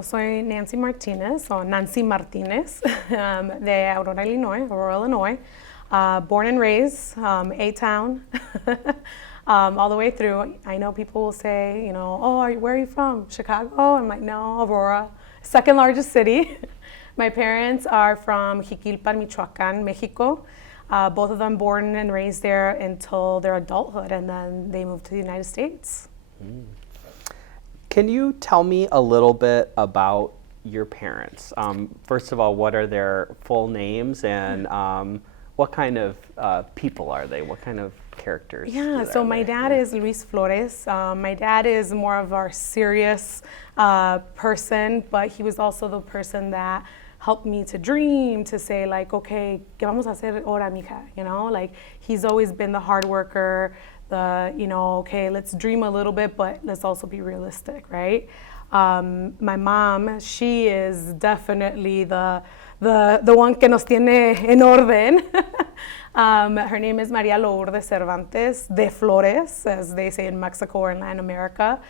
Soy Nancy Martinez, o Nancy Martinez, de Aurora, Illinois. Born and raised, A-Town, all the way through. I know people will say, oh, where are you from? Chicago? I'm like, no, Aurora, second largest city. My parents are from Jiquilpan, Michoacan, Mexico. Both of them born and raised there until their adulthood, and then they moved to the United States. Mm. Can you tell me a little bit about your parents? First of all, what are their full names, and what kind of people are they? What kind of characters? Yeah, so my dad is Luis Flores. My dad is more of our serious person, but he was also the person that helped me to dream, to say like, okay, ¿qué vamos a hacer ahora, mija? Like he's always been the hard worker, okay, let's dream a little bit, but let's also be realistic, right? My mom, she is definitely the one que nos tiene en orden. Her name is Maria Lourdes Cervantes de Flores, as they say in Mexico or in Latin America.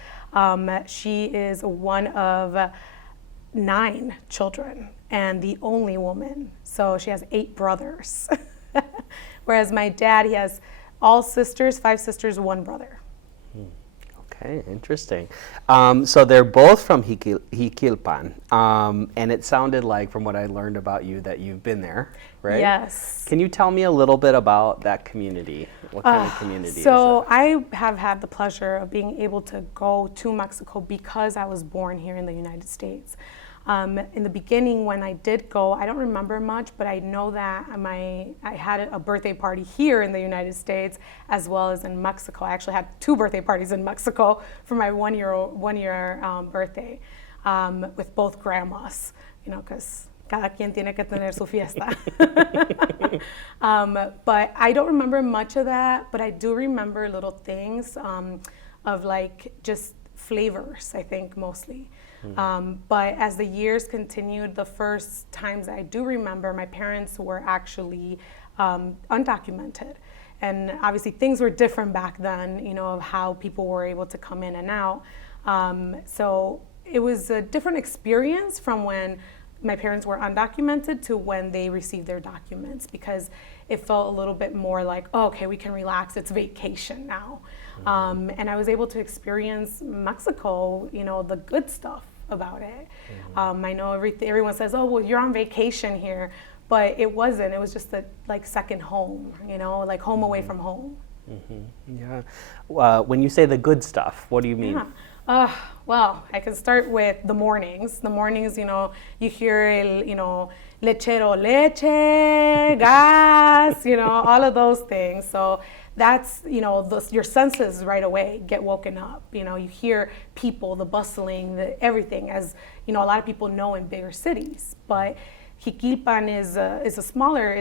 She is one of 9 children and the only woman. So she has 8 brothers. Whereas my dad, he has all sisters, 5 sisters, 1 brother. Okay, interesting. So they're both from Jiquilpan, and it sounded like, from what I learned about you, that you've been there, right? Yes. Can you tell me a little bit about that community? What kind of community is it? So I have had the pleasure of being able to go to Mexico because I was born here in the United States. In the beginning, when I did go, I don't remember much, but I know that I had a birthday party here in the United States as well as in Mexico. I actually had 2 birthday parties in Mexico for my one year birthday with both grandmas, because cada quien tiene que tener su fiesta. But I don't remember much of that, but I do remember little things of like just flavors, I think, mostly. But as the years continued, the first times I do remember, my parents were actually undocumented. And obviously things were different back then, of how people were able to come in and out. So it was a different experience from when my parents were undocumented to when they received their documents, because it felt a little bit more like, oh, okay, we can relax, it's vacation now. And I was able to experience Mexico, the good stuff about it. I know everyone says, oh, well, you're on vacation here, but it wasn't. It was just a second home, like home away from home. Yeah. When you say the good stuff, what do you mean? Yeah. Well, I can start with the mornings. The mornings, you hear el, lechero, leche, gas, all of those things. So that's, your senses right away get woken up. You hear people, the bustling, everything, as, a lot of people know in bigger cities. But Jiquilpan is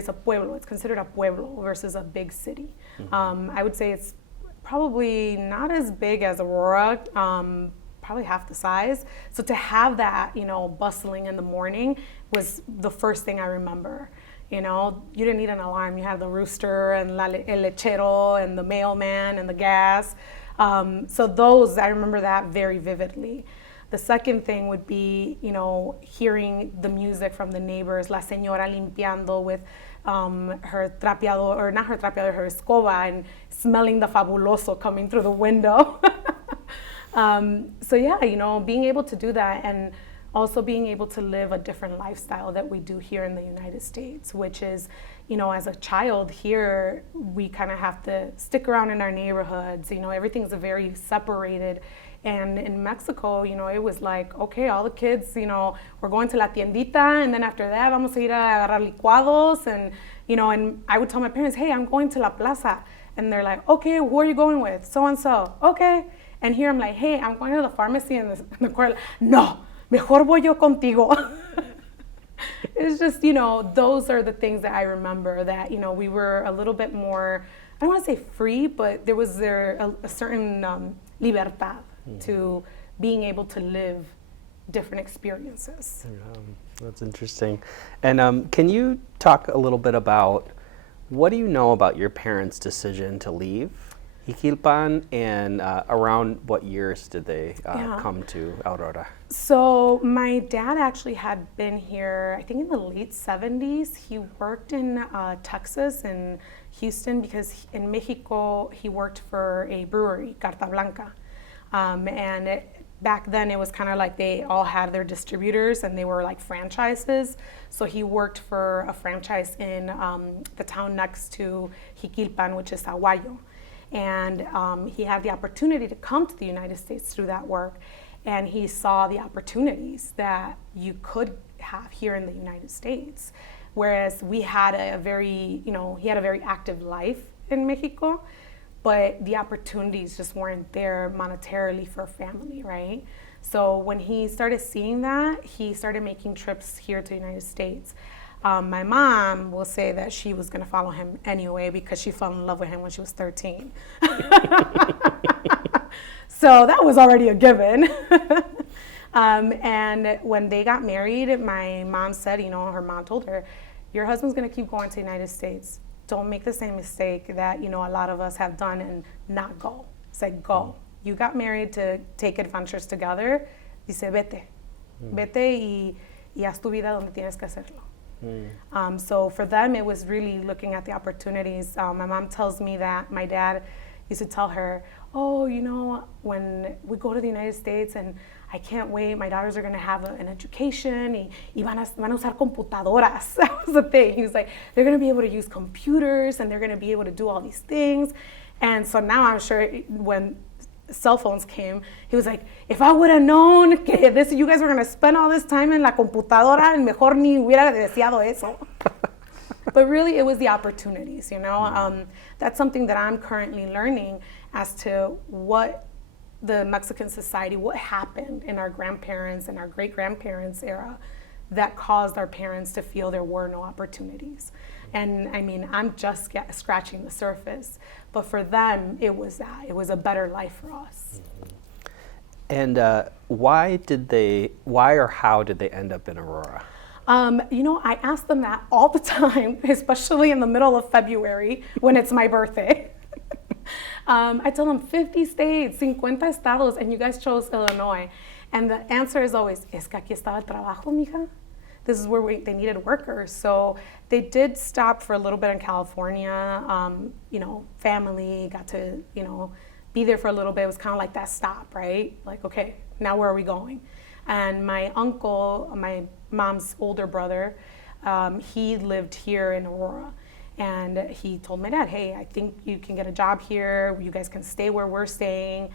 a pueblo. It's considered a pueblo versus a big city. I would say it's probably not as big as Aurora, probably half the size. So to have that, bustling in the morning was the first thing I remember. You didn't need an alarm. You had the rooster and el lechero and the mailman and the gas. So those, I remember that very vividly. The second thing would be, hearing the music from the neighbors, la señora limpiando with her trapeador, or not her trapeador, her escoba, and smelling the fabuloso coming through the window. So yeah, being able to do that, and also being able to live a different lifestyle that we do here in the United States, which is, as a child here, we kind of have to stick around in our neighborhoods. Everything's very separated. And in Mexico, it was like, okay, all the kids, we're going to la tiendita, and then after that, vamos a ir a agarrar licuados, and, and I would tell my parents, hey, I'm going to la plaza. And they're like, okay, who are you going with? So-and-so. Okay. And here I'm like, hey, I'm going to the pharmacy, and the corner, no, mejor voy yo contigo. It's just, those are the things that I remember, that, we were a little bit more, I don't want to say free, but there was a certain libertad to being able to live different experiences. That's interesting. And can you talk a little bit about, what do you know about your parents' decision to leave Jiquilpan, and around what years did they Yeah. come to Aurora? So my dad actually had been here, I think in the late 70s. He worked in Texas and Houston because in Mexico he worked for a brewery, Carta Blanca. Back then it was kind of like they all had their distributors and they were like franchises. So he worked for a franchise in the town next to Jiquilpan, which is Aguayo. And he had the opportunity to come to the United States through that work. And he saw the opportunities that you could have here in the United States. Whereas we had a very, he had a very active life in Mexico, but the opportunities just weren't there monetarily for family, right? So when he started seeing that, he started making trips here to the United States. My mom will say that she was going to follow him anyway because she fell in love with him when she was 13. So that was already a given. And when they got married, my mom said, her mom told her, your husband's going to keep going to the United States. Don't make the same mistake that, a lot of us have done and not go. Say, go. You got married to take adventures together. Dice, vete. Vete y haz tu vida donde tienes que hacerlo. So for them, it was really looking at the opportunities. My mom tells me that my dad used to tell her, oh, when we go to the United States and I can't wait, my daughters are going to have an education y van a usar computadoras. That was the thing. He was like, they're going to be able to use computers and they're going to be able to do all these things. And so now I'm sure when cell phones came, he was like, if I would have known que you guys were going to spend all this time en la computadora, mejor ni hubiera deseado eso. But really, it was the opportunities, That's something that I'm currently learning as to what the Mexican society, what happened in our grandparents and our great-grandparents era that caused our parents to feel there were no opportunities. And I mean, I'm just scratching the surface. But for them, it was that. It was a better life for us. And why or how did they end up in Aurora? I ask them that all the time, especially in the middle of February when it's my birthday. I tell them 50 states, 50 estados, and you guys chose Illinois. And the answer is always, es que aquí estaba el trabajo, mija. This is where they needed workers. So they did stop for a little bit in California. Family got to, be there for a little bit. It was kind of like that stop, right? Like, okay, now where are we going? And my uncle, my mom's older brother, he lived here in Aurora. And he told my dad, hey, I think you can get a job here. You guys can stay where we're staying.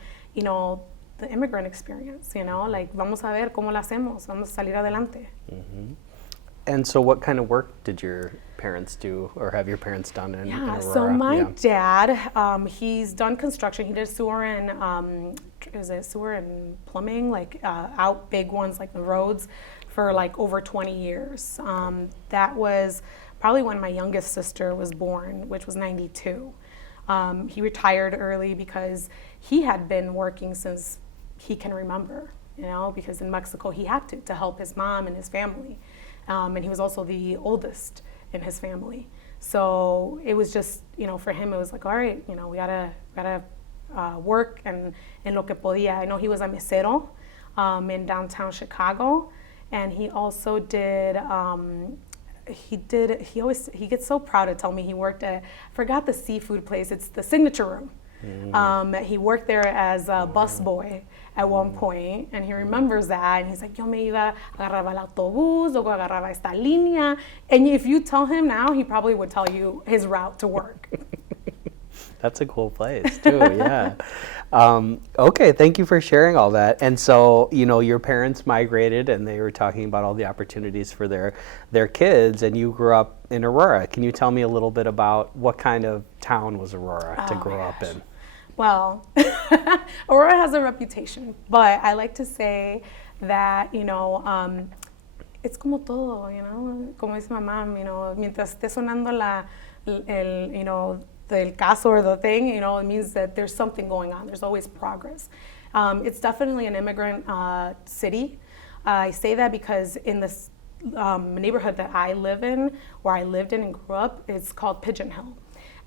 The immigrant experience, like, vamos a ver cómo la hacemos. Vamos a salir adelante. Mm-hmm. And so what kind of work did your parents do or have your parents done in Aurora? So my dad, he's done construction. He did sewer and, sewer and plumbing, like out big ones like the roads for like over 20 years. That was probably when my youngest sister was born, which was 92. He retired early because he had been working since he can remember, because in Mexico he had to help his mom and his family. And he was also the oldest in his family. So it was just, for him it was like, all right, we gotta work and en lo que podía. I know he was a mesero in downtown Chicago, and he also did, he gets so proud to tell me he worked at, I forgot the seafood place, it's the Signature Room. He worked there as a busboy at one point, and he remembers that, and he's like, yo me iba, agarraba el autobús, luego agarraba esta línea, and if you tell him now, he probably would tell you his route to work. That's a cool place too, yeah. Okay, thank you for sharing all that. And so, your parents migrated and they were talking about all the opportunities for their kids, and you grew up in Aurora. Can you tell me a little bit about what kind of town was Aurora to grow up in? Well, Aurora has a reputation, but I like to say that, it's como todo, como dice mamá, mientras esté sonando the caso or the thing, it means that there's something going on. There's always progress. It's definitely an immigrant city. I say that because in this neighborhood that I live in, where I lived in and grew up, it's called Pigeon Hill.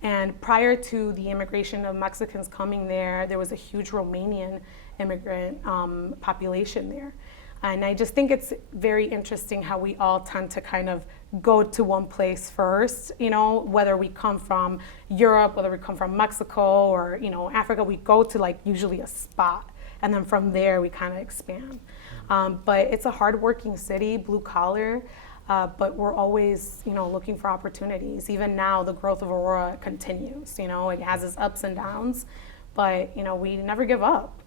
And prior to the immigration of Mexicans coming there was a huge Romanian immigrant population there. And I just think it's very interesting how we all tend to kind of go to one place first, whether we come from Europe, whether we come from Mexico or, Africa, we go to like usually a spot. And then from there, we kind of expand. But it's a hardworking city, blue collar, but we're always, looking for opportunities. Even now, the growth of Aurora continues. It has its ups and downs, but, we never give up.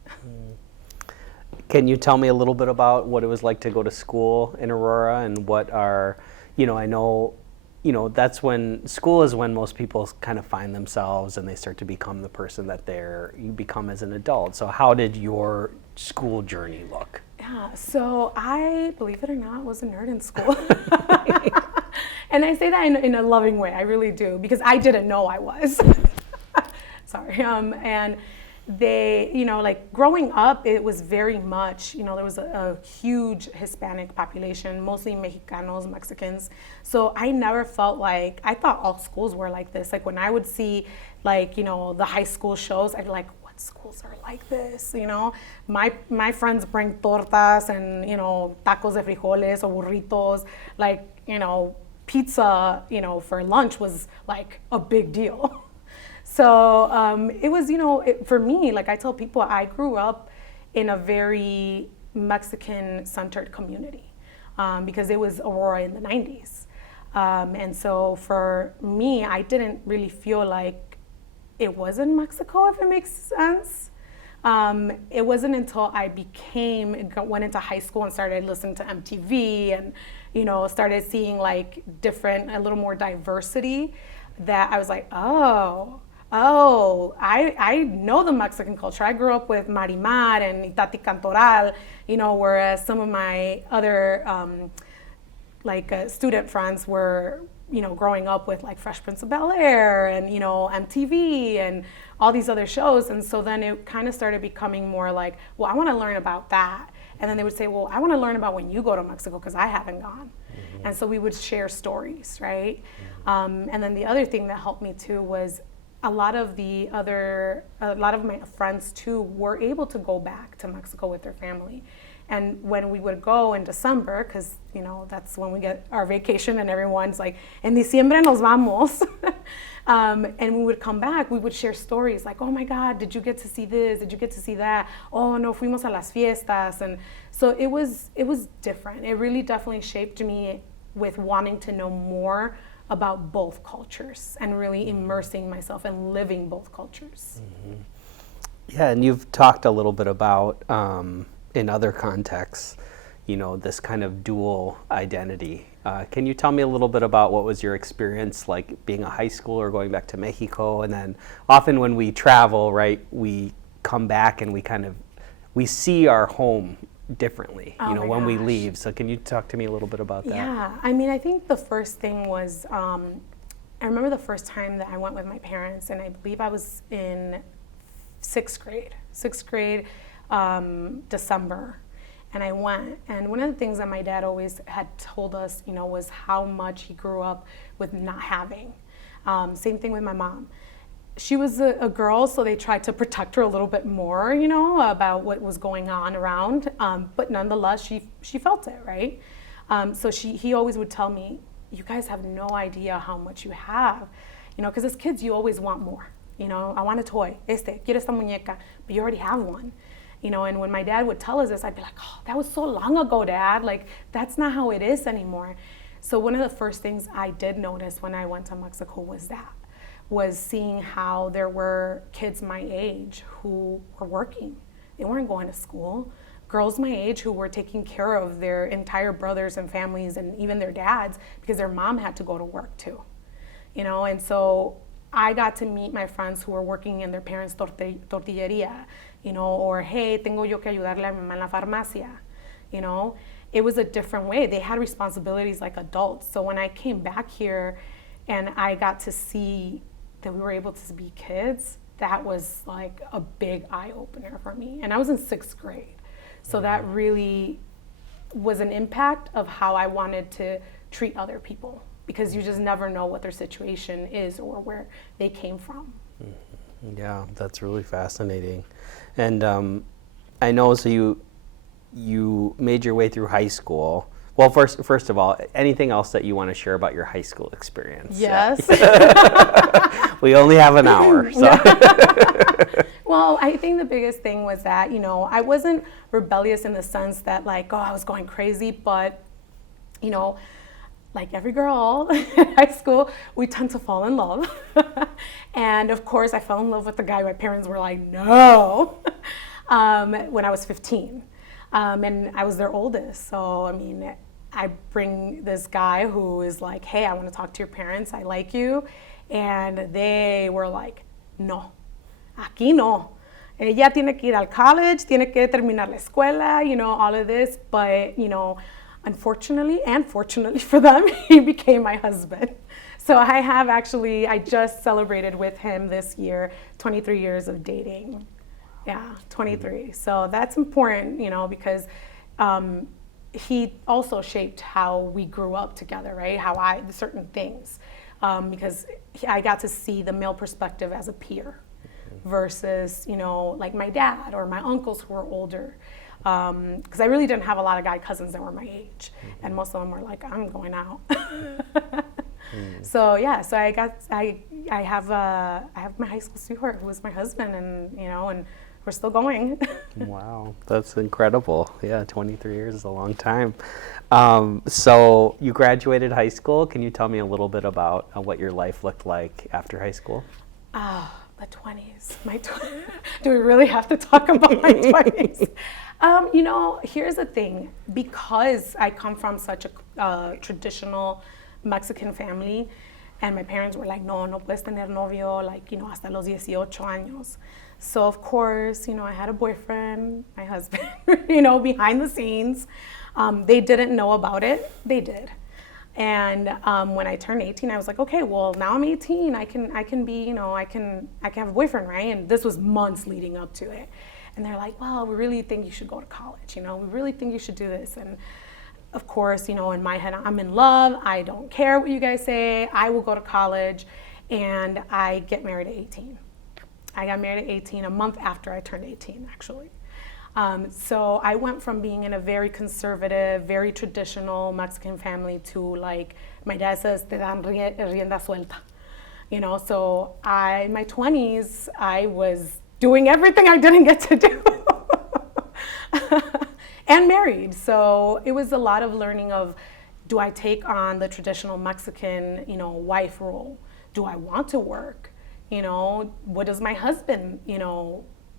Can you tell me a little bit about what it was like to go to school in Aurora and what are, I know, that's when school is when most people kind of find themselves and they start to become the person that you become as an adult. So how did your school journey look? Yeah, so I, believe it or not, was a nerd in school. And I say that in a loving way, I really do, because I didn't know I was. Sorry. And they, like growing up, it was very much, there was a huge Hispanic population, mostly Mexicanos, Mexicans. So I never felt like, I thought all schools were like this. Like when I would see like, the high school shows, I'd be like, what schools are like this? My friends bring tortas and, tacos de frijoles or burritos, like, pizza, for lunch was like a big deal. So it was, for me, like I tell people, I grew up in a very Mexican-centered community because it was Aurora in the 90s. And so for me, I didn't really feel like it was in Mexico, if it makes sense. It wasn't until I went into high school and started listening to MTV and, started seeing like a little more diversity that I was like, oh, I know the Mexican culture. I grew up with Marimar and Itati Cantoral, whereas some of my other student friends were, growing up with like Fresh Prince of Bel-Air and, MTV and all these other shows. And so then it kind of started becoming more like, well, I want to learn about that. And then they would say, well, I want to learn about when you go to Mexico because I haven't gone. Mm-hmm. And so we would share stories, right? Mm-hmm. And then the other thing that helped me too was a lot of my friends too were able to go back to Mexico with their family. And when we would go in December, because that's when we get our vacation and everyone's like, en diciembre nos vamos. And we would come back, we would share stories like, oh my God, did you get to see this? Did you get to see that? Oh no, fuimos a las fiestas. And so it was different. It really definitely shaped me with wanting to know more about both cultures and really immersing myself and living both cultures. Mm-hmm. Yeah, and you've talked a little bit about, in other contexts, this kind of dual identity. Can you tell me a little bit about what was your experience like being a high schooler, going back to Mexico, and then often when we travel, right, we come back and we see our home differently, when we leave. So can you talk to me a little bit about that? Yeah, I think the first thing was, I remember the first time that I went with my parents, and I believe I was in sixth grade, December. And I went, and one of the things that my dad always had told us, was how much he grew up with not having. Same thing with my mom. She was a girl, so they tried to protect her a little bit more, about what was going on around. But nonetheless, she felt it, right? So he always would tell me, you guys have no idea how much you have. Because as kids, you always want more. I want a toy. Quiero esta muñeca. But you already have one. And when my dad would tell us this, I'd be like, oh, that was so long ago, Dad. Like, that's not how it is anymore. So one of the first things I did notice when I went to Mexico was seeing how there were kids my age who were working. They weren't going to school. Girls my age who were taking care of their entire brothers and families and even their dads because their mom had to go to work too. And so I got to meet my friends who were working in their parents' tortilleria, or hey, tengo yo que ayudarle a mi mamá en la farmacia. It was a different way. They had responsibilities like adults. So when I came back here and I got to see that we were able to be kids, that was like a big eye-opener for me. And I was in sixth grade. So that really was an impact of how I wanted to treat other people, because you just never know what their situation is or where they came from. Yeah, that's really fascinating. And I know, so you made your way through high school. Well, first of all, anything else that you want to share about your high school experience? Yes. We only have an hour, so. Well, I think the biggest thing was that, I wasn't rebellious in the sense that like, I was going crazy, but, like every girl in high school, we tend to fall in love. And of course, I fell in love with the guy my parents were like, no, when I was 15. And I was their oldest. So, I bring this guy who is like, hey, I want to talk to your parents. I like you. And they were like, no, aquí no. Ella tiene que ir al college, tiene que terminar la escuela, all of this. But, unfortunately and fortunately for them, he became my husband. So I just celebrated with him this year, 23 years of dating. Yeah, 23. So that's important, because he also shaped how we grew up together, right? Certain things, because I got to see the male perspective as a peer versus, like my dad or my uncles who were older. Because I really didn't have a lot of guy cousins that were my age, and most of them were like, I'm going out. So yeah, so I have my high school sweetheart who was my husband, and we're still going. Wow, that's incredible. Yeah, 23 years is a long time. So you graduated high school. Can you tell me a little bit about what your life looked like after high school? The 20s. Do we really have to talk about my 20s? Here's the thing. Because I come from such a traditional Mexican family, and my parents were like, no puedes tener novio, like, hasta los 18 años. So of course, I had a boyfriend, my husband, behind the scenes. They didn't know about it. They did. And when I turned 18, I was like, okay, well, now I'm 18. I can be, I can have a boyfriend, right? And this was months leading up to it. And they're like, well, we really think you should go to college. We really think you should do this. And of course, in my head, I'm in love. I don't care what you guys say. I will go to college. And I get married at 18. I got married at 18, a month after I turned 18, actually. So I went from being in a very conservative, very traditional Mexican family to, like, my dad says, te dan rienda suelta. So my 20s, I was doing everything I didn't get to do. And married. So it was a lot of learning of, do I take on the traditional Mexican, wife role? Do I want to work? What does my husband,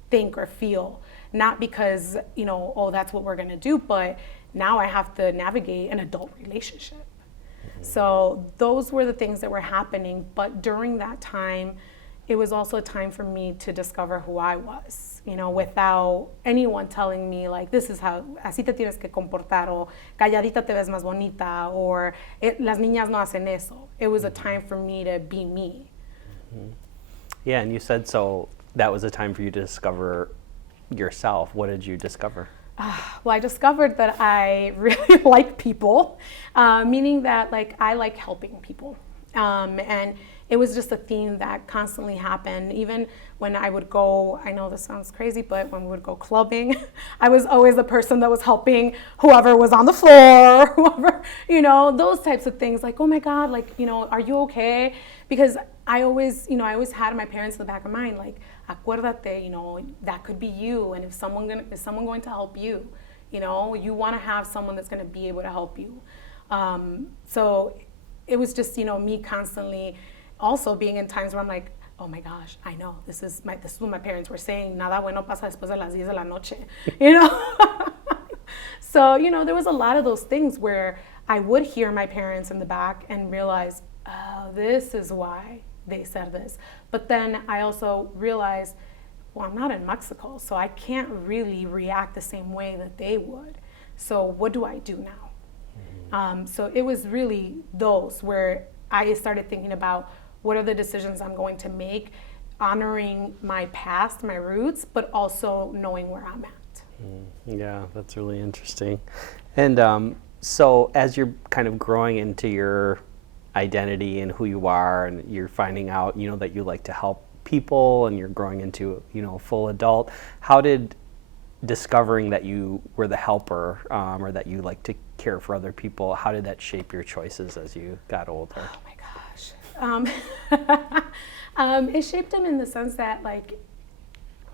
think or feel? Not because, that's what we're going to do, but now I have to navigate an adult relationship. So those were the things that were happening. But during that time, it was also a time for me to discover who I was, without anyone telling me, like, this is how, así te tienes que comportar, o calladita te ves más bonita, or las niñas no hacen eso. It was a time for me to be me. Yeah, and you said so that was a time for you to discover yourself. What did you discover? Well, I discovered that I really like people, meaning that, like, I like helping people. And it was just a theme that constantly happened. Even when I would go, I know this sounds crazy, but when we would go clubbing, I was always the person that was helping whoever was on the floor, whoever, those types of things. Like, oh my God, like, are you okay? Because I always had my parents in the back of mind, like, acuérdate, that could be you. And is someone going to help you? You want to have someone that's going to be able to help you. So it was just, me constantly also being in times where I'm like, oh my gosh, I know, this is what my parents were saying, nada bueno pasa después de las 10 de la noche, So, there was a lot of those things where I would hear my parents in the back and realize, oh, this is why they said this. But then I also realized, well, I'm not in Mexico, so I can't really react the same way that they would. So what do I do now? So it was really those where I started thinking about, what are the decisions I'm going to make, honoring my past, my roots, but also knowing where I'm at. Yeah, that's really interesting. And so as you're kind of growing into your identity and who you are, and you're finding out, that you like to help people, and you're growing into, a full adult. How did discovering that you were the helper, or that you like to care for other people, how did that shape your choices as you got older? Oh my gosh. It shaped them in the sense that, like,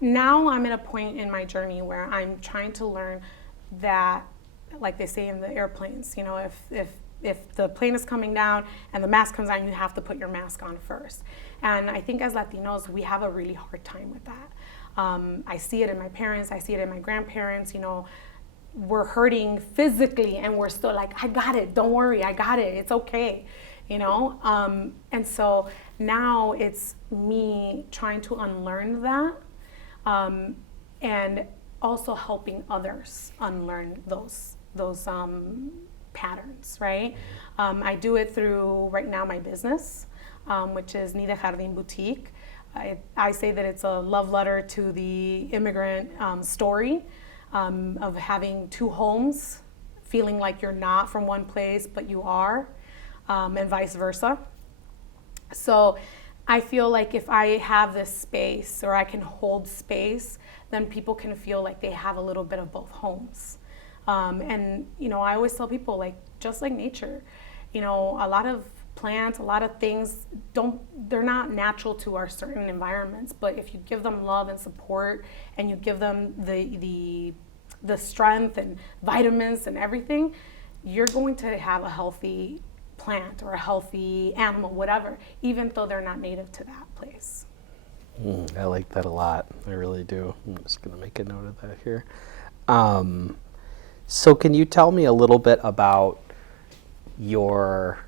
now I'm at a point in my journey where I'm trying to learn that, like they say in the airplanes, if the plane is coming down and the mask comes on, you have to put your mask on first. And I think as Latinos, we have a really hard time with that. I see it in my parents, I see it in my grandparents, we're hurting physically and we're still like, I got it, don't worry, I got it, it's okay, And so now it's me trying to unlearn that, and also helping others unlearn those patterns, right? I do it through, right now, my business, which is Nida Jardín Boutique. I say that it's a love letter to the immigrant story of having two homes, feeling like you're not from one place, but you are, and vice versa. So I feel like if I have this space, or I can hold space, then people can feel like they have a little bit of both homes. And, I always tell people, like, just like nature, a lot of plants, a lot of things they're not natural to our certain environments, but if you give them love and support, and you give them the strength and vitamins and everything, you're going to have a healthy plant or a healthy animal, whatever, even though they're not native to that place. I like that a lot. I really do. I'm just going to make a note of that here. So can you tell me a little bit about your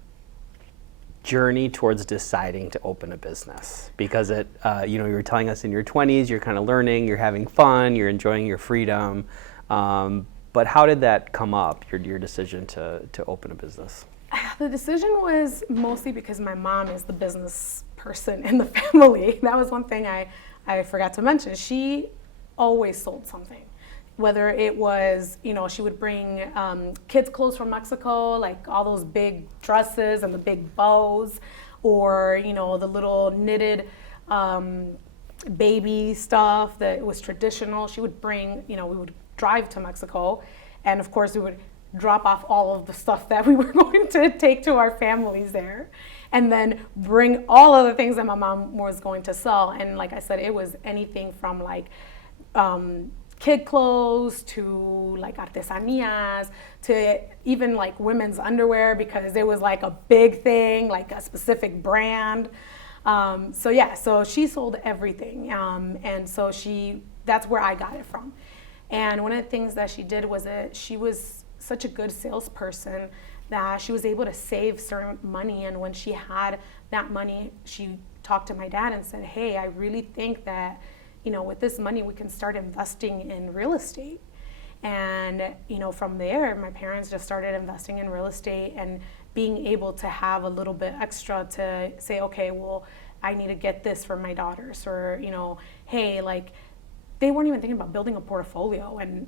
journey towards deciding to open a business? Because you were telling us in your 20s, you're kind of learning, you're having fun, you're enjoying your freedom. But how did that come up, your decision to open a business? The decision was mostly because my mom is the business person in the family. That was one thing I forgot to mention. She always sold something. Whether it was, she would bring kids' clothes from Mexico, like all those big dresses and the big bows, or, the little knitted baby stuff that was traditional. She would bring, we would drive to Mexico, and of course we would drop off all of the stuff that we were going to take to our families there, and then bring all of the things that my mom was going to sell. And like I said, it was anything from like kid clothes to like artesanías to even like women's underwear, because it was like a big thing, like a specific brand. So she sold everything, and so that's where I got it from. And one of the things that she did was that she was such a good salesperson that she was able to save certain money. And when she had that money, she talked to my dad and said, hey, I really think that, with this money, we can start investing in real estate. And, from there, my parents just started investing in real estate and being able to have a little bit extra to say, okay, well, I need to get this for my daughters, or, hey, like, they weren't even thinking about building a portfolio, and,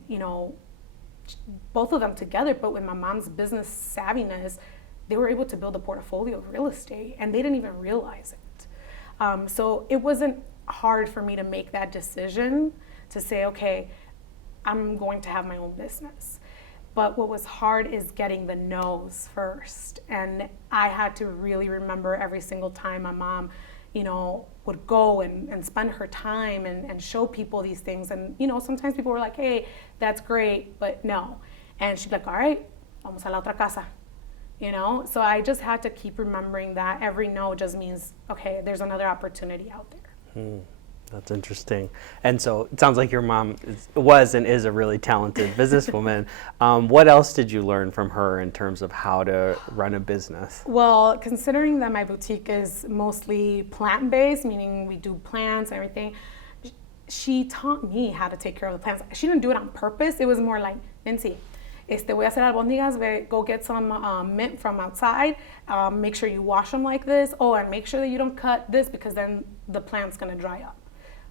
both of them together, but with my mom's business savviness, they were able to build a portfolio of real estate, and they didn't even realize it. So it wasn't hard for me to make that decision to say, okay, I'm going to have my own business. But what was hard is getting the no's first. And I had to really remember every single time my mom, would go and spend her time and show people these things. And, sometimes people were like, hey, that's great, but no. And she'd be like, all right, vamos a la otra casa. So I just had to keep remembering that every no just means, okay, there's another opportunity out there. That's interesting. And so it sounds like your mom was and is a really talented businesswoman. What else did you learn from her in terms of how to run a business? Well, considering that my boutique is mostly plant-based, meaning we do plants and everything, she taught me how to take care of the plants. She didn't do it on purpose. It was more like, Nancy, voy a hacer albóndigas, go get some mint from outside, make sure you wash them like this, and make sure that you don't cut this because then the plant's gonna dry up.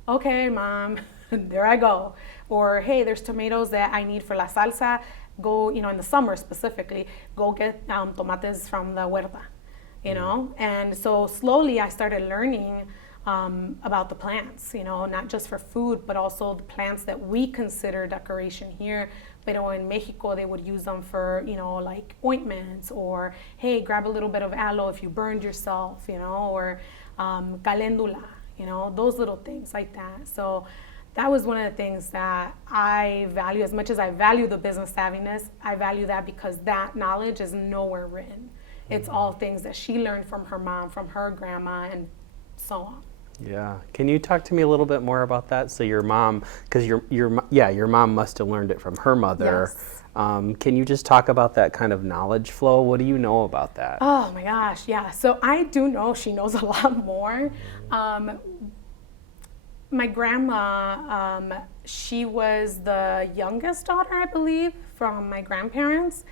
Okay, Mom, there I go. Or, hey, there's tomatoes that I need for la salsa. Go, in the summer specifically, go get tomates from the huerta. you know? And so slowly I started learning about the plants, you know, not just for food, but also the plants that we consider decoration here. But in Mexico, they would use them for, you know, like ointments, or, hey, grab a little bit of aloe if you burned yourself, you know, or calendula, you know, those little things like that. So that was one of the things that I value. As much as I value the business savviness, I value that because that knowledge is nowhere written. It's all things that she learned from her mom, from her grandma, and so on. Yeah. Can you talk to me a little bit more about that? So your mom, because your mom must have learned it from her mother. Yes. Can you just talk about that kind of knowledge flow? What do you know about that? Oh my gosh, yeah. So I do know she knows a lot more. My grandma, she was the youngest daughter, I believe, from my grandparents.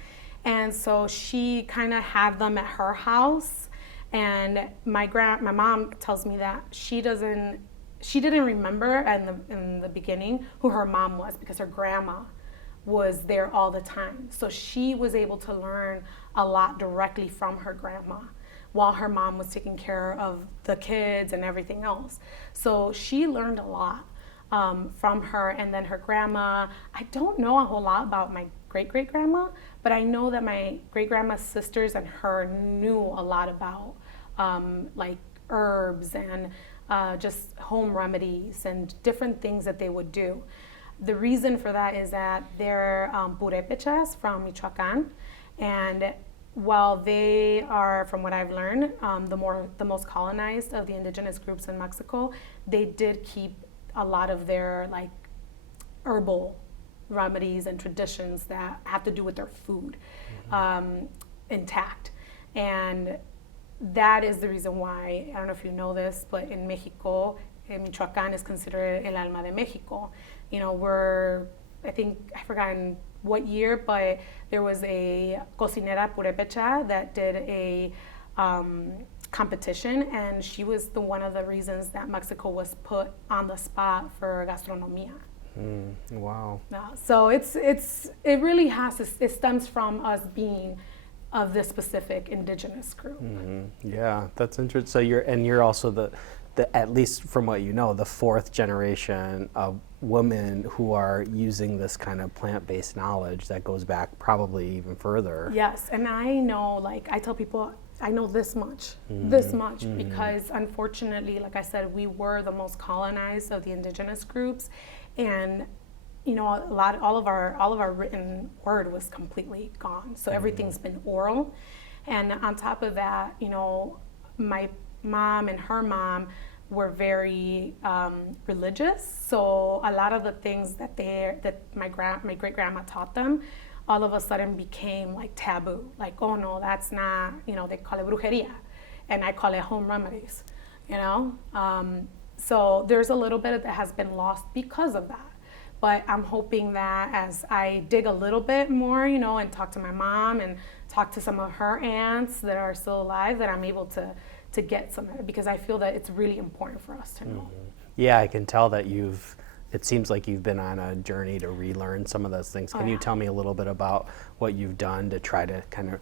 And so she kind of had them at her house. And my mom tells me that she didn't remember in the beginning who her mom was, because her grandma was there all the time. So she was able to learn a lot directly from her grandma while her mom was taking care of the kids and everything else. So she learned a lot from her. And then her grandma, I don't know a whole lot about my great-great-grandma, but I know that my great-grandma's sisters and her knew a lot about like herbs and just home remedies and different things that they would do. The reason for that is that they're purépechas from Michoacán, and while they are, from what I've learned, the most colonized of the indigenous groups in Mexico, they did keep a lot of their like herbal remedies and traditions that have to do with their food intact. And that is the reason why, I don't know if you know this, but in Mexico, Michoacán is considered el alma de Mexico. You know, I think, I forgot in what year, but there was a cocinera purépecha that did a competition, and she was one of the reasons that Mexico was put on the spot for gastronomia. Wow. So it really it stems from us being of this specific indigenous group. Yeah, that's interesting. So you're also the at least from what you know, the fourth generation of women who are using this kind of plant-based knowledge that goes back probably even further. Yes, and I know, like I tell people, I know this much, because unfortunately, like I said, we were the most colonized of the indigenous groups, and you know, all of our written word was completely gone. So everything's been oral, and on top of that, you know, my mom and her mom were very religious. So a lot of the things that my great grandma taught them, all of a sudden became like taboo. Like, oh no, that's not, you know, they call it brujeria, and I call it home remedies, you know? So there's a little bit that has been lost because of that. But I'm hoping that as I dig a little bit more, you know, and talk to my mom and talk to some of her aunts that are still alive, that I'm able to get some of it, because I feel that it's really important for us to know. Yeah, I can tell that it seems like you've been on a journey to relearn some of those things. Can you tell me a little bit about what you've done to try to kind of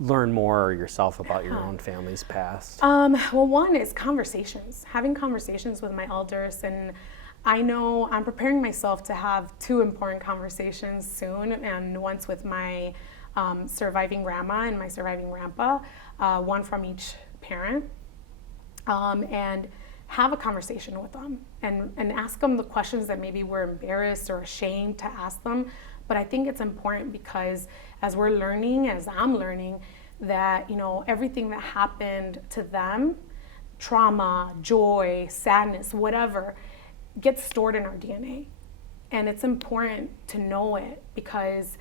learn more yourself about your own family's past? Well, one is conversations, having conversations with my elders. And I know I'm preparing myself to have two important conversations soon, and once with my surviving grandma and my surviving grandpa, one from each parent, and have a conversation with them and ask them the questions that maybe we're embarrassed or ashamed to ask them. But I think it's important because as I'm learning, that, you know, everything that happened to them, trauma, joy, sadness, whatever, gets stored in our DNA. And it's important to know it because,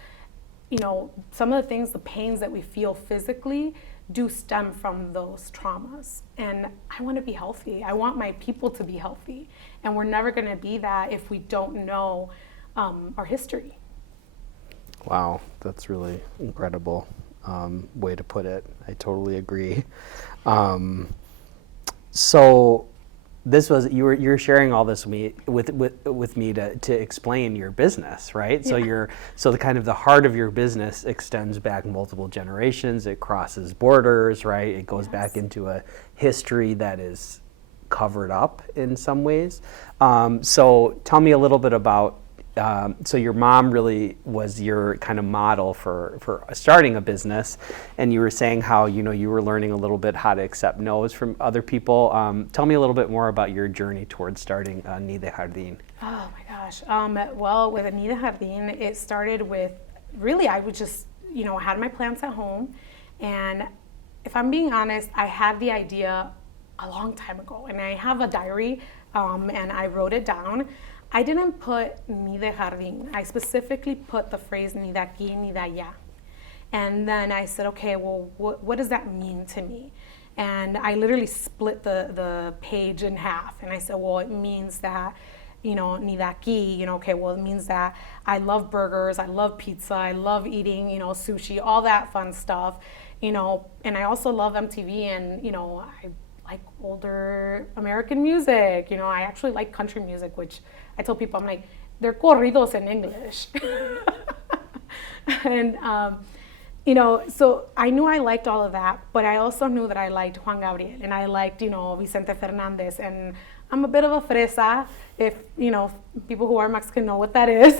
you know, some of the things, the pains that we feel physically do stem from those traumas. And I want to be healthy. I want my people to be healthy. And we're never going to be that if we don't know our history. Wow, that's really incredible way to put it. I totally agree. So this was you're sharing all this with me to explain your business, right? Yeah. So the kind of the heart of your business extends back multiple generations. It crosses borders, right? It goes back into a history that is covered up in some ways. So tell me a little bit about. So your mom really was your kind of model for starting a business, and you were saying how you were learning a little bit how to accept no's from other people. Tell me a little bit more about your journey towards starting Ni de Jardín. Oh my gosh. Well, with Ni de Jardín, it started with really I would just had my plants at home, and if I'm being honest, I had the idea a long time ago, and I have a diary, and I wrote it down. I didn't put ni de jardín. I specifically put the phrase ni de aquí, ni de allá. And then I said, okay, well, what does that mean to me? And I literally split the page in half. And I said, well, it means that, ni de aquí, okay, well, it means that I love burgers, I love pizza, I love eating, sushi, all that fun stuff, and I also love MTV, and, I like older American music. I actually like country music, which I tell people, I'm like, they're corridos in English. And, so I knew I liked all of that, but I also knew that I liked Juan Gabriel, and I liked, Vicente Fernandez, and I'm a bit of a fresa, if, people who are Mexican know what that is.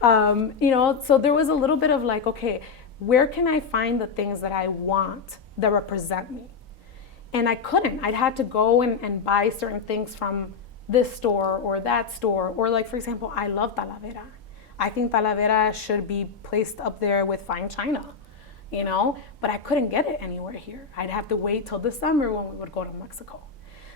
So there was a little bit of like, okay, where can I find the things that I want that represent me? And I couldn't. I'd had to go and buy certain things from this store or that store. Or like, for example, I love Talavera. I think Talavera should be placed up there with fine china, but I couldn't get it anywhere here. I'd have to wait till December when we would go to Mexico.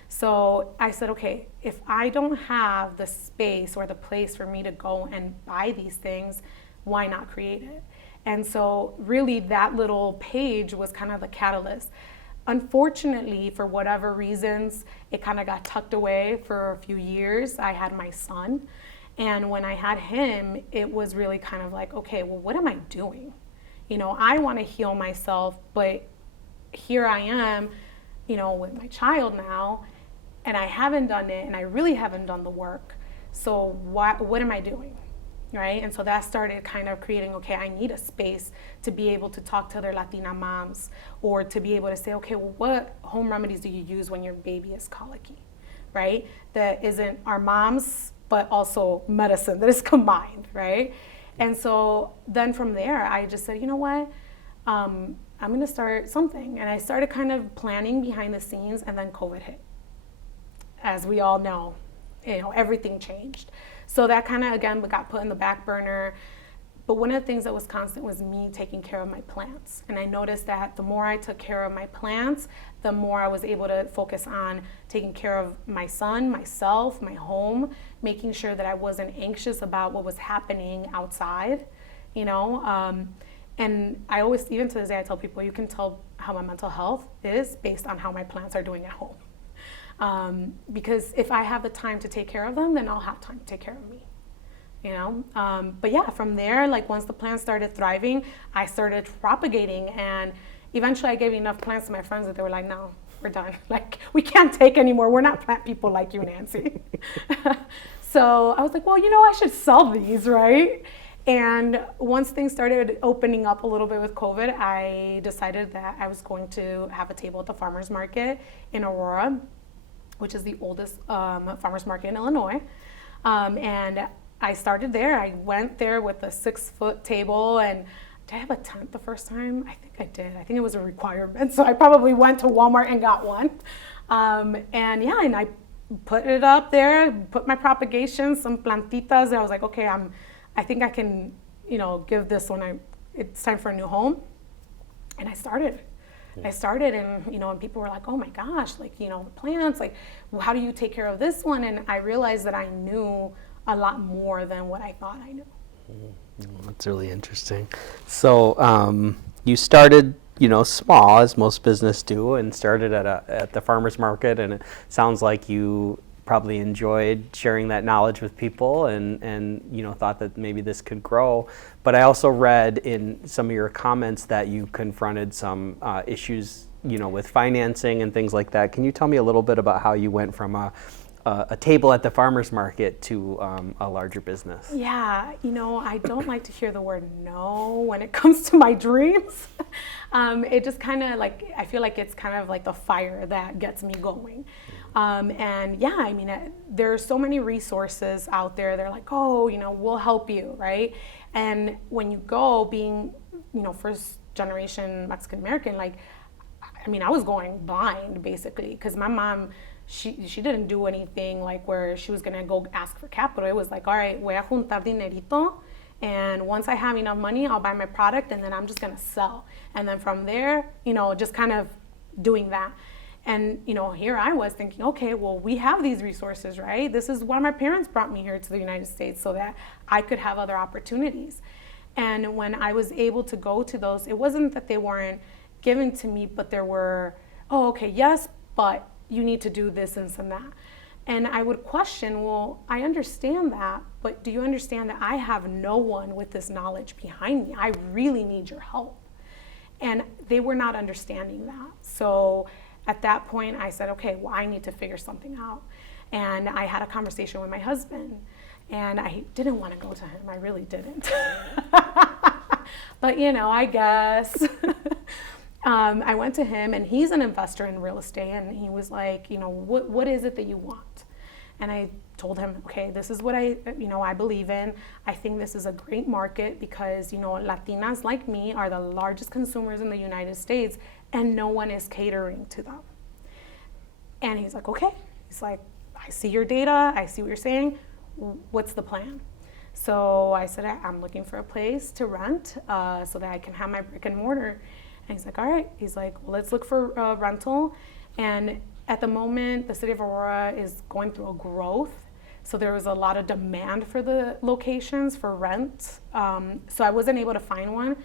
So I said, okay, if I don't have the space or the place for me to go and buy these things, why not create it? And so really that little page was kind of the catalyst. Unfortunately, for whatever reasons, it kind of got tucked away for a few years. I had my son, and when I had him, it was really kind of like, okay, well, what am I doing? I want to heal myself, but here I am, with my child now, and I haven't done it, and I really haven't done the work. So what am I doing? Right? And so that started kind of creating, okay, I need a space to be able to talk to other Latina moms, or to be able to say, okay, well, what home remedies do you use when your baby is colicky, right? That isn't our moms, but also medicine that is combined, right? And so then from there, I just said, you know what? I'm going to start something. And I started kind of planning behind the scenes, and then COVID hit. As we all know, everything changed. So that kind of, again, got put in the back burner. But one of the things that was constant was me taking care of my plants. And I noticed that the more I took care of my plants, the more I was able to focus on taking care of my son, myself, my home, making sure that I wasn't anxious about what was happening outside, And I always, even to this day, I tell people, you can tell how my mental health is based on how my plants are doing at home. Because if I have the time to take care of them, then I'll have time to take care of me, But yeah, from there, like once the plants started thriving, I started propagating, and eventually I gave enough plants to my friends that they were like, no, we're done. Like, we can't take anymore. We're not plant people like you, Nancy. So I was like, well, I should sell these, right? And once things started opening up a little bit with COVID, I decided that I was going to have a table at the farmers market in Aurora, which is the oldest farmers market in Illinois. And I started there. I went there with a 6-foot table, and did I have a tent the first time? I think I did. I think it was a requirement. So I probably went to Walmart and got one. And I put it up there, put my propagation, some plantitas, and I was like, okay, I think I can, give this one, it's time for a new home. And I started. And people were like, oh my gosh, like, plants, like, well, how do you take care of this one? And I realized that I knew a lot more than what I thought I knew. That's really interesting. So you started, small, as most business do, and started at the farmer's market, and it sounds like you probably enjoyed sharing that knowledge with people, and thought that maybe this could grow. But I also read in some of your comments that you confronted some issues, with financing and things like that. Can you tell me a little bit about how you went from a table at the farmer's market to a larger business? Yeah, I don't like to hear the word no when it comes to my dreams. It just kind of I feel like it's kind of like the fire that gets me going. And yeah, I mean, there are so many resources out there. They're like, oh, we'll help you, right? And when you go being, first generation Mexican American, I was going blind basically, because my mom, she didn't do anything where she was gonna go ask for capital. It was like, all right, voy a juntar dinerito, and once I have enough money, I'll buy my product, and then I'm just gonna sell. And then from there, just kind of doing that. And here I was thinking, okay, well, we have these resources, right? This is why my parents brought me here to the United States, so that I could have other opportunities. And when I was able to go to those, it wasn't that they weren't given to me, but there were, oh, okay, yes, but you need to do this and that. And I would question, well, I understand that, but do you understand that I have no one with this knowledge behind me? I really need your help. And they were not understanding that. So at that point, I said, okay, well, I need to figure something out. And I had a conversation with my husband, and I didn't want to go to him. I really didn't. But, I guess. I went to him, and he's an investor in real estate, and he was like, what is it that you want? And I told him, okay, this is what I believe in. I think this is a great market because, Latinas like me are the largest consumers in the United States, and no one is catering to them. And he's like, okay. He's like, I see your data. I see what you're saying. What's the plan? So I said, I'm looking for a place to rent so that I can have my brick and mortar. And he's like, all right. He's like, well, let's look for rental. And at the moment, the city of Aurora is going through a growth. So there was a lot of demand for the locations for rent. So I wasn't able to find one.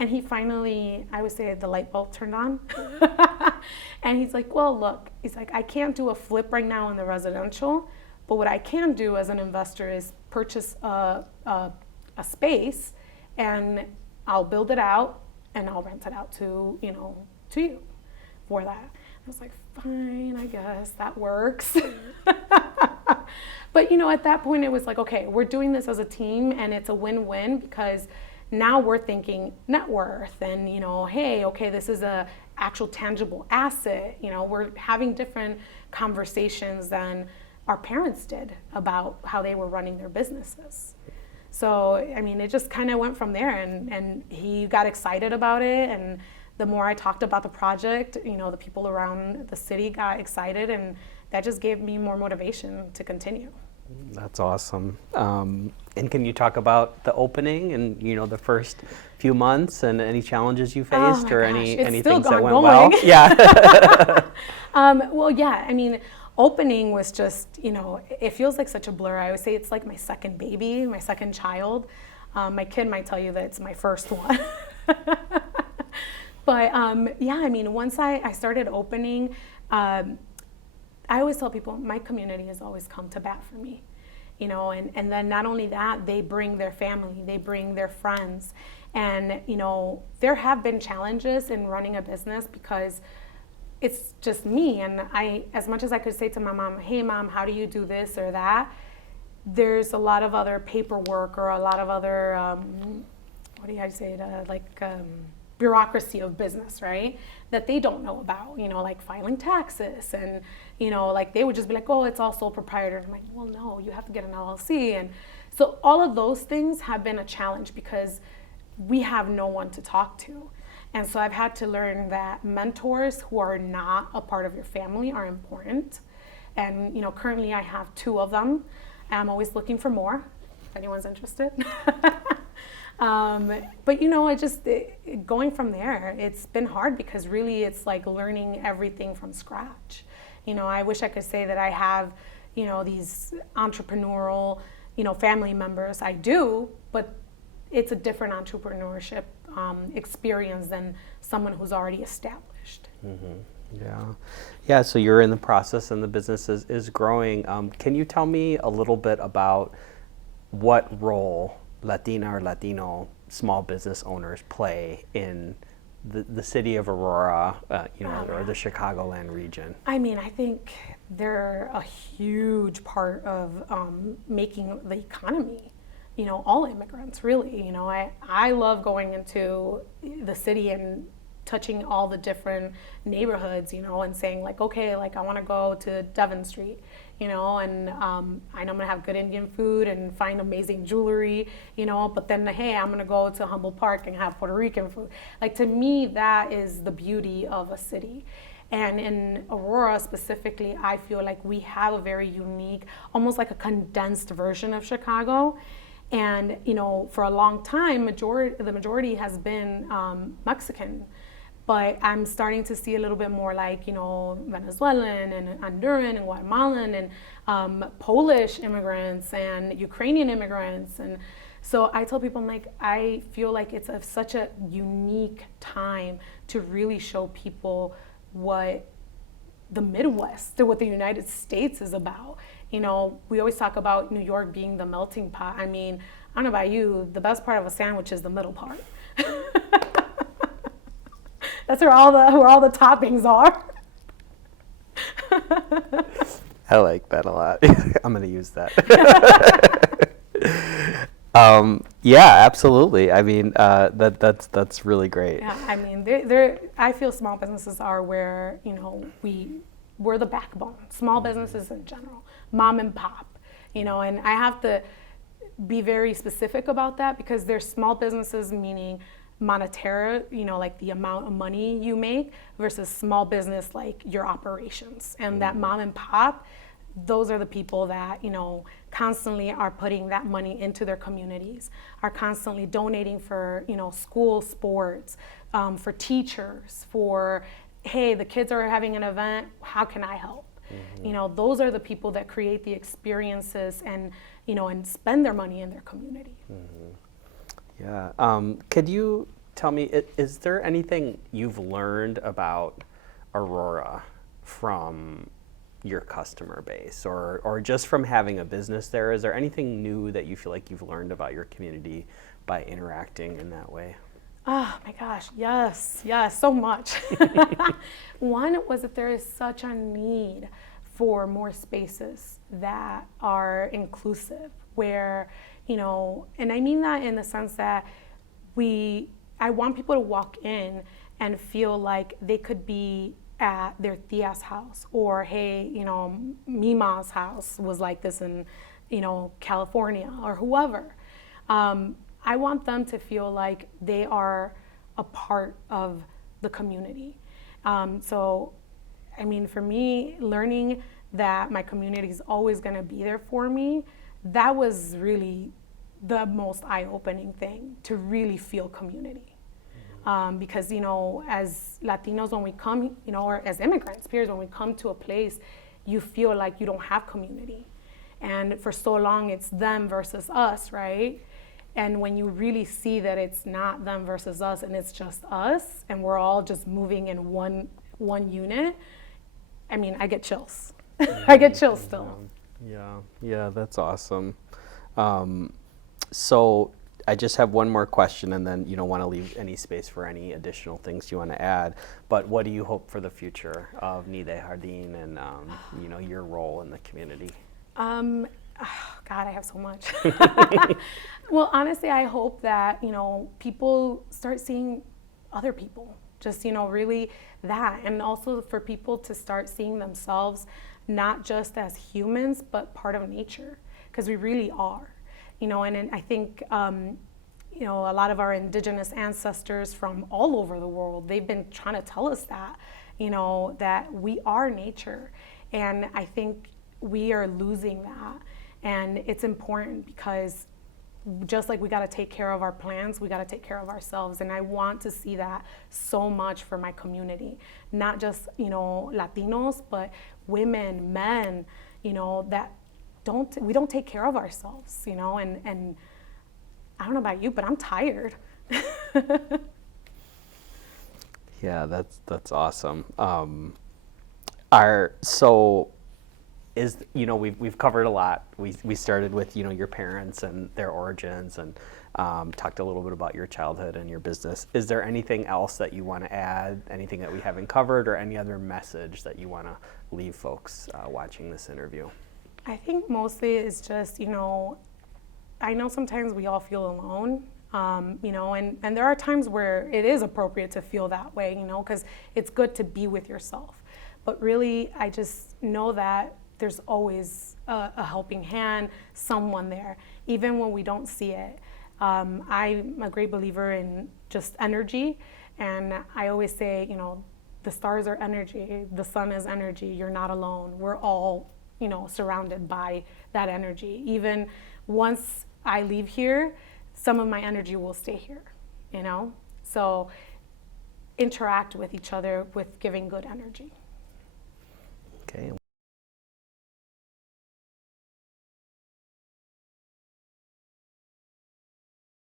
And he finally, I would say, the light bulb turned on. And he's like, well, look, he's like, I can't do a flip right now in the residential, but what I can do as an investor is purchase a space, and I'll build it out, and I'll rent it out to you for that. I was like, fine, I guess that works. But at that point, it was like, okay, we're doing this as a team, and it's a win-win because now we're thinking net worth and, hey, okay, this is a actual tangible asset. We're having different conversations than our parents did about how they were running their businesses. So, it just kind of went from there, and he got excited about it. And the more I talked about the project, the people around the city got excited, and that just gave me more motivation to continue. That's awesome. And can you talk about the opening and the first few months and any challenges you faced or any things that went well? Yeah. Well, yeah. Opening was just it feels like such a blur. I would say it's like my second baby, my second child. My kid might tell you that it's my first one. But yeah, once I started opening. I always tell people my community has always come to bat for me, and then not only that, they bring their family, they bring their friends. And, there have been challenges in running a business because it's just me. And as much as I could say to my mom, hey, Mom, how do you do this or that? There's a lot of other paperwork or a lot of other, bureaucracy of business, right? That they don't know about, like filing taxes and, they would just be like, oh, it's all sole proprietor. And I'm like, well, no, you have to get an LLC. And so all of those things have been a challenge because we have no one to talk to. And so I've had to learn that mentors who are not a part of your family are important. And, currently I have 2 of them. I'm always looking for more, if anyone's interested. But going from there, it's been hard because really it's like learning everything from scratch. I wish I could say that I have, these entrepreneurial, family members. I do, but it's a different entrepreneurship experience than someone who's already established. Mm-hmm. Yeah. So you're in the process and the business is growing. Can you tell me a little bit about what role Latina or Latino small business owners play in the city of Aurora, or the Chicagoland region? I mean, I think they're a huge part of making the economy. All immigrants, really. I love going into the city and touching all the different neighborhoods, and saying like, okay, like I want to go to Devon Street, and I know I'm gonna have good Indian food and find amazing jewelry, but then hey, I'm gonna go to Humboldt Park and have Puerto Rican food. Like, to me, that is the beauty of a city. And in Aurora specifically, I feel like we have a very unique, almost like a condensed version of Chicago. And for a long time, the majority has been Mexican. But I'm starting to see a little bit more like, Venezuelan and Honduran and Guatemalan and Polish immigrants and Ukrainian immigrants. And so I tell people, I'm like, I feel like it's such a unique time to really show people what the Midwest, what the United States is about. We always talk about New York being the melting pot. I mean, I don't know about you, the best part of a sandwich is the middle part. That's where all the toppings are. I like that a lot. I'm going to use that. Yeah, absolutely. I mean, that's really great. Yeah, I mean, I feel small businesses are where we're the backbone. Small businesses in general, mom and pop, and I have to be very specific about that because there's small businesses meaning monetary, like the amount of money you make, versus small business like your operations. And that mom and pop, those are the people that constantly are putting that money into their communities, are constantly donating for school sports, for teachers, for hey, the kids are having an event, how can I help? Those are the people that create the experiences and and spend their money in their community. Yeah. Could you tell me, is there anything you've learned about Aurora from your customer base or just from having a business there? Is there anything new that you feel like you've learned about your community by interacting in that way? Oh my gosh, yes, so much. One was that there is such a need for more spaces that are inclusive, where, and I mean that in the sense that I want people to walk in and feel like they could be at their tia's house, or hey, Mima's house was like this in, California, or whoever. I want them to feel like they are a part of the community. So, I mean, for me, learning that my community is always going to be there for me, that was really the most eye-opening thing, to really feel community. Because, as Latinos, when we come, or as immigrants, peers, when we come to a place, you feel like you don't have community. And for so long, it's them versus us, right? And when you really see that it's not them versus us and it's just us and we're all just moving in one unit, I mean, I get chills. I get chills still. Yeah, that's awesome. So I just have one more question, and then you don't want to leave any space for any additional things you want to add. But what do you hope for the future of Nide Jardín and your role in the community? Oh, God, I have so much. Well, honestly, I hope that, people start seeing other people, just, really that. And also for people to start seeing themselves not just as humans, but part of nature, because we really are, and I think, a lot of our indigenous ancestors from all over the world, they've been trying to tell us that, that we are nature. And I think we are losing that. And it's important because just like we got to take care of our plants, we got to take care of ourselves. And I want to see that so much for my community, not just, Latinos, but women, men, that we don't take care of ourselves, and I don't know about you, but I'm tired. Yeah, that's awesome. is, we've covered a lot. We started with, your parents and their origins, and talked a little bit about your childhood and your business. Is there anything else that you want to add, anything that we haven't covered, or any other message that you want to leave folks watching this interview? I think mostly it's just, I know sometimes we all feel alone, and there are times where it is appropriate to feel that way, because it's good to be with yourself. But really, I just know that there's always a helping hand, someone there, even when we don't see it. I'm a great believer in just energy, and I always say, the stars are energy, the sun is energy, you're not alone. We're all, surrounded by that energy. Even once I leave here, some of my energy will stay here, So interact with each other with giving good energy. Okay.